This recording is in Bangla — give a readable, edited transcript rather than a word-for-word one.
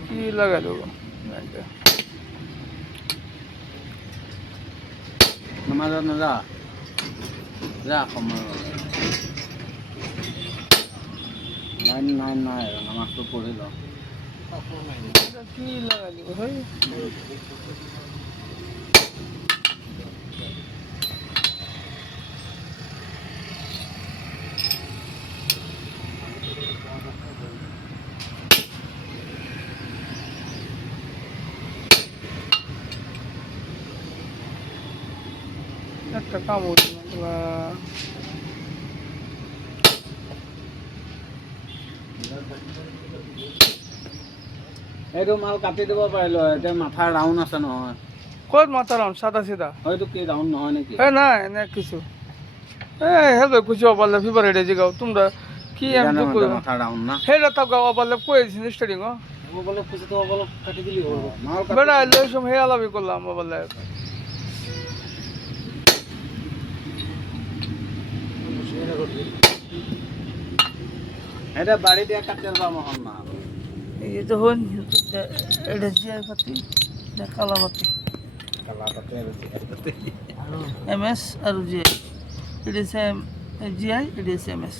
কি লাগালো নামাজ না যা যা সময় লাইন নাই নাই নামাজটো পঢ়ি লওঁ কি লাগালো ভাই একটা কামড় এইটো মাল কাটি দিব পাৰিলো এতিয়া মাথা ৰাউণ্ড আছে নহয় ক'ত মাথা রাউন্ড সাদা সিধা হয়তো কি রাউন্ড নহয় নেকি না না কিছু হেবে কিছু অপারলে ফিবার হেডে জিগাও তোমরা কি আমি তো কই মাথা রাউন্ড না হেডা তো গাও অপারলে কইছি স্টার্টিং বলে খুশি তো বলে কাটি দিলি হলো মাল বেড়া লই সম হে আলাবি করলাম অপারলে এটা বাড়ি দিয়ে কাটতে পারবা মহন না এই তো হন এটা জিআই পাতি এটা কালা পাতি কালা কাটতে এমএস আর জিআই এটা সেম জিআই এটা এমএস